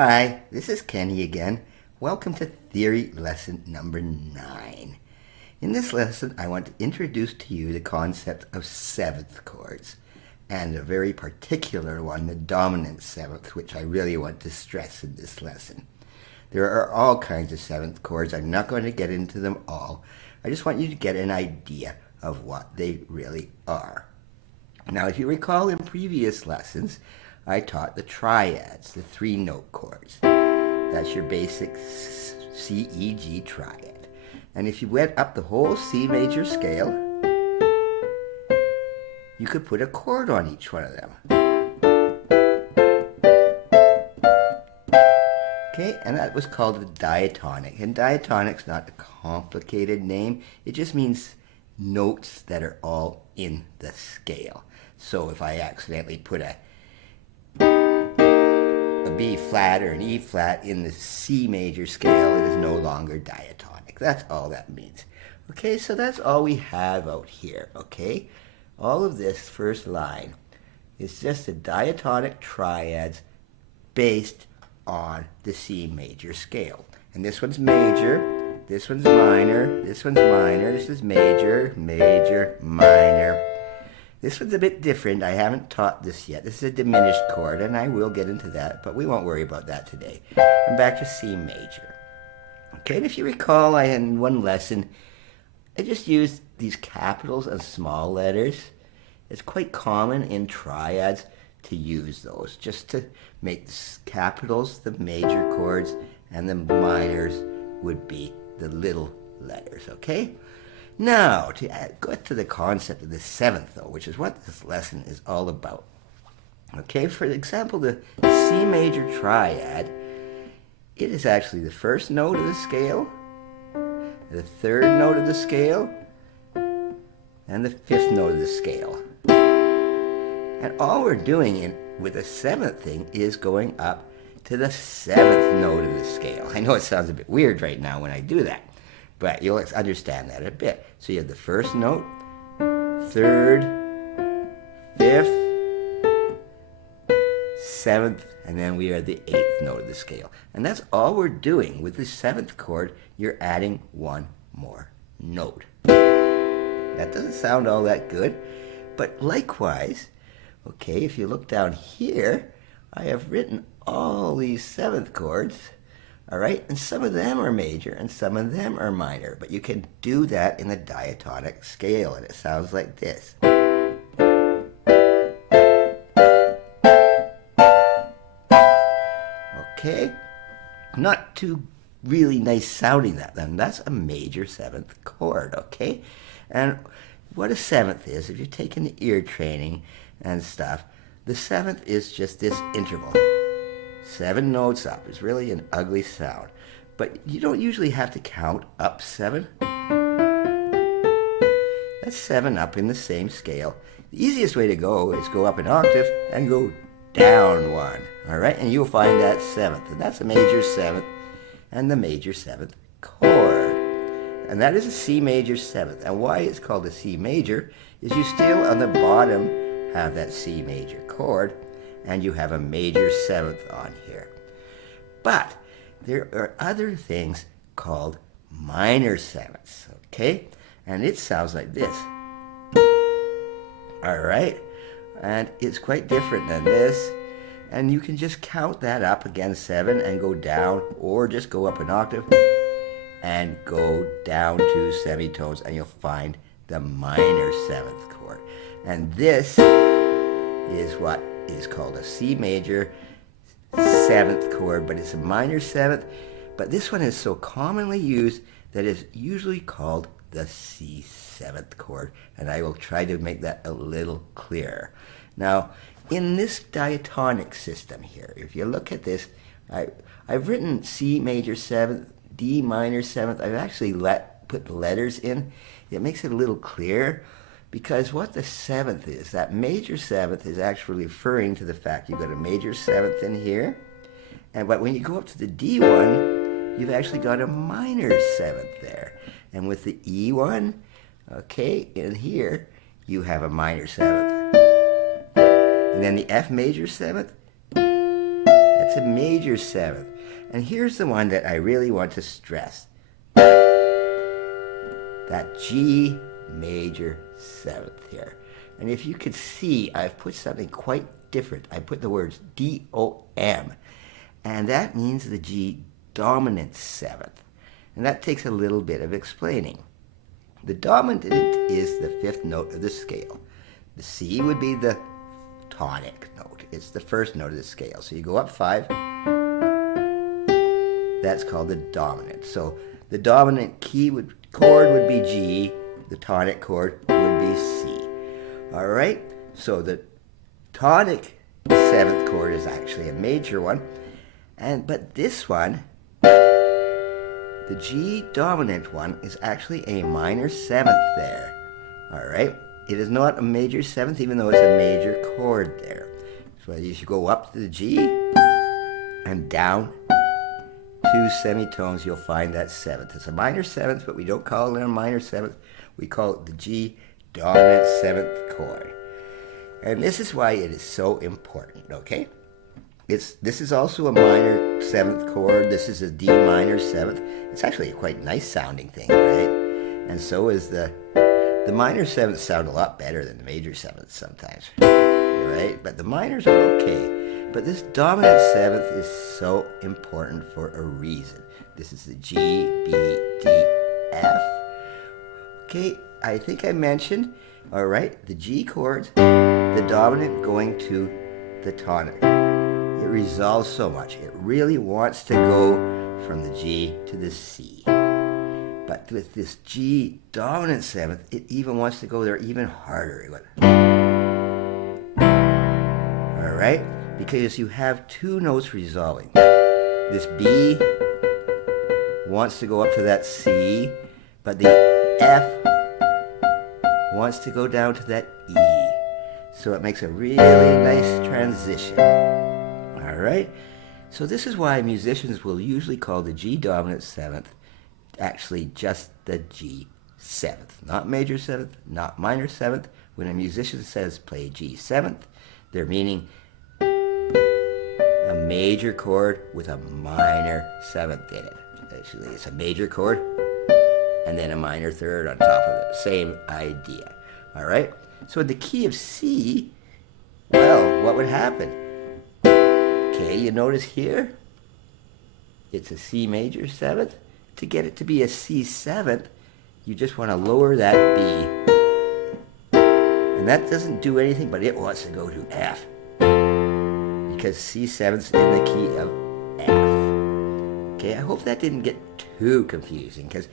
Hi, this is Kenny again. Welcome to theory lesson number 9. In this lesson, I want to introduce to you the concept of seventh chords, and a very particular one, the dominant seventh, which I really want to stress in this lesson. There are all kinds of seventh chords. I'm not going to get into them all. I just want you to get an idea of what they really are. Now, if you recall in previous lessons, I taught the triads, the 3-note chords. That's your basic C, E, G triad. And if you went up the whole C major scale, you could put a chord on each one of them. Okay, and that was called a diatonic. And diatonic's not a complicated name. It just means notes that are all in the scale. So if I accidentally put a B flat or an E flat in the C major scale, it is no longer diatonic. That's all that means. Okay, so that's all we have out here, okay? All of this first line is just the diatonic triads based on the C major scale. And this one's major, this one's minor, this one's minor, this is major, major, minor. This one's a bit different. I haven't taught this yet. This is a diminished chord, and I will get into that, but we won't worry about that today. I'm back to C major. Okay, and if you recall, in one lesson, I just used these capitals and small letters. It's quite common in triads to use those, just to make the capitals the major chords, and the minors would be the little letters, okay? Now, to go to the concept of the seventh, though, which is what this lesson is all about. Okay, for example, the C major triad, it is actually the first note of the scale, the third note of the scale, and the fifth note of the scale. And all we're doing with the seventh thing is going up to the seventh note of the scale. I know it sounds a bit weird right now when I do that, but you'll understand that a bit. So you have the first note, third, fifth, seventh, and then we are at the eighth note of the scale. And that's all we're doing with the seventh chord. You're adding one more note. That doesn't sound all that good, but likewise, okay, if you look down here, I have written all these seventh chords. All right, and some of them are major and some of them are minor, but you can do that in the diatonic scale, and it sounds like this. Okay, not too really nice sounding that then. That's a major seventh chord, okay? And what a seventh is, if you're taking the ear training and stuff, the seventh is just this interval. 7 notes up. It's really an ugly sound. But you don't usually have to count up 7. That's 7 up in the same scale. The easiest way to go is go up an octave and go down 1. All right? And you'll find that 7th. And that's a major 7th and the major 7th chord. And that is a C major 7th. And why it's called a C major is you still on the bottom have that C major chord, and you have a major 7th on here. But there are other things called minor 7ths, okay? And it sounds like this. All right? And it's quite different than this. And you can just count that up again, 7, and go down, or just go up an octave and go down 2 semitones, and you'll find the minor 7th chord. And this is what is called a C major 7th chord, but it's a minor 7th. But this one is so commonly used that it's usually called the C 7th chord, and I will try to make that a little clearer. Now, in this diatonic system here, if you look at this, I've written C major 7th, D minor 7th. I've actually put letters in. It makes it a little clearer. Because what the 7th is, that major 7th is actually referring to the fact you've got a major 7th in here, but when you go up to the D one, you've actually got a minor 7th there. And with the E one, okay, in here, you have a minor 7th. And then the F major 7th, it's a major seventh. And here's the one that I really want to stress. That G major seventh here. And if you could see, I've put something quite different. I put the words D-O-M. And that means the G dominant seventh. And that takes a little bit of explaining. The dominant is the fifth note of the scale. The C would be the tonic note. It's the first note of the scale. So you go up 5. That's called the dominant. So the dominant chord would be G. The tonic chord would be C. All right? So the tonic seventh chord is actually a major one. But this one, the G dominant one, is actually a minor seventh there. All right? It is not a major seventh, even though it's a major chord there. So as you go up to the G and down 2 semitones, you'll find that seventh. It's a minor seventh, but we don't call it a minor seventh. We call it the G dominant seventh chord. And this is why it is so important, okay? This is also a minor seventh chord. This is a D minor seventh. It's actually a quite nice sounding thing, right? And so is the minor sevenths sound a lot better than the major sevenths sometimes, right? But the minors are okay. But this dominant seventh is so important for a reason. This is the G, B, D, F. Okay, I think I mentioned, all right, the G chords, the dominant going to the tonic. It resolves so much. It really wants to go from the G to the C. But with this G dominant seventh, it even wants to go there even harder. It went, all right? Because you have 2 notes resolving. This B wants to go up to that C, but the F wants to go down to that E. So it makes a really nice transition. All right? So this is why musicians will usually call the G dominant seventh actually just the G seventh. Not major seventh, not minor seventh. When a musician says play G seventh, they're meaning a major chord with a minor seventh in it. Actually, it's a major chord and then a minor third on top of it. Same idea. All right? So in the key of C, well, what would happen? Okay, you notice here, it's a C major seventh. To get it to be a C seventh, you just want to lower that B. And that doesn't do anything, but it wants to go to F. Because C7's in the key of F. Okay, I hope that didn't get too confusing, because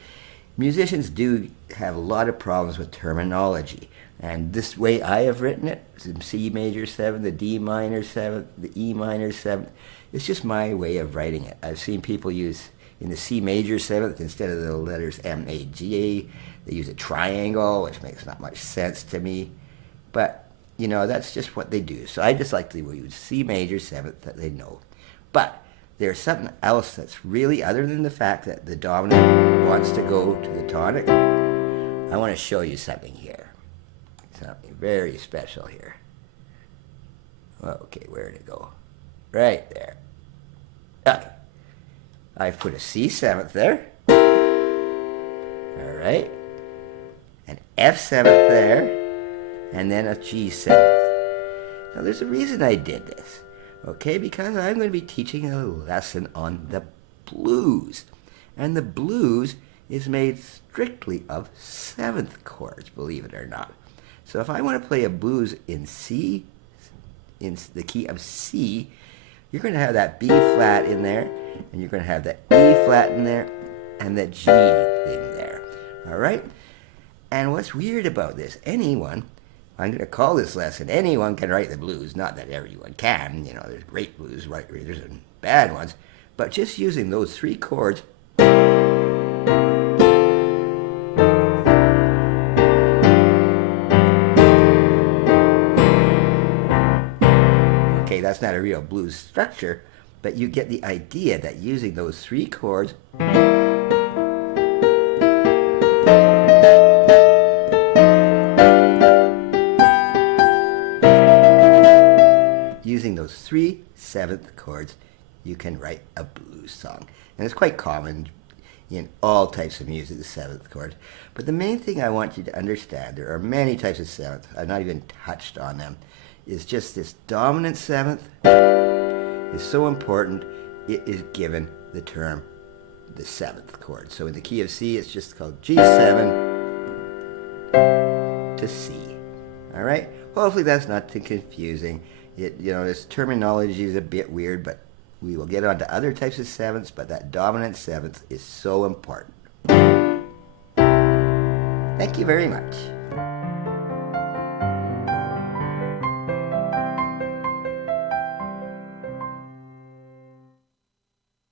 musicians do have a lot of problems with terminology. And this way I have written it, C major 7, the D minor 7, the E minor 7, it's just my way of writing it. I've seen people use in the C major 7th, instead of the letters M-A-G-A, they use a triangle, which makes not much sense to me. But, you know, that's just what they do. So I just like to use C major 7th that they know. But there's something else that's really, other than the fact that the dominant wants to go to the tonic, I want to show you something here. Something very special here. Okay, where did it go? Right there. Okay. I've put a C7th there. All right. An F7th there. And then a G7th. Now, there's a reason I did this. Okay, because I'm going to be teaching a lesson on the blues. And the blues is made strictly of 7th chords, believe it or not. So if I want to play a blues in C, in the key of C, you're going to have that B flat in there, and you're going to have that E flat in there, and that G thing there. All right? And what's weird about this, anyone, I'm going to call this lesson, anyone can write the blues. Not that everyone can. You know, there's great blues writers and bad ones. But just using those 3 chords, okay, that's not a real blues structure, but you get the idea that using those 3 chords, using those 3 7th chords, you can write a blues song. And it's quite common in all types of music, the seventh chord. But the main thing I want you to understand, there are many types of seventh, I've not even touched on them, is just this dominant seventh is so important, it is given the term the seventh chord. So in the key of C, it's just called G7 to C. All right? Hopefully that's not too confusing. This terminology is a bit weird, but we will get on to other types of sevenths, but that dominant seventh is so important. Thank you very much.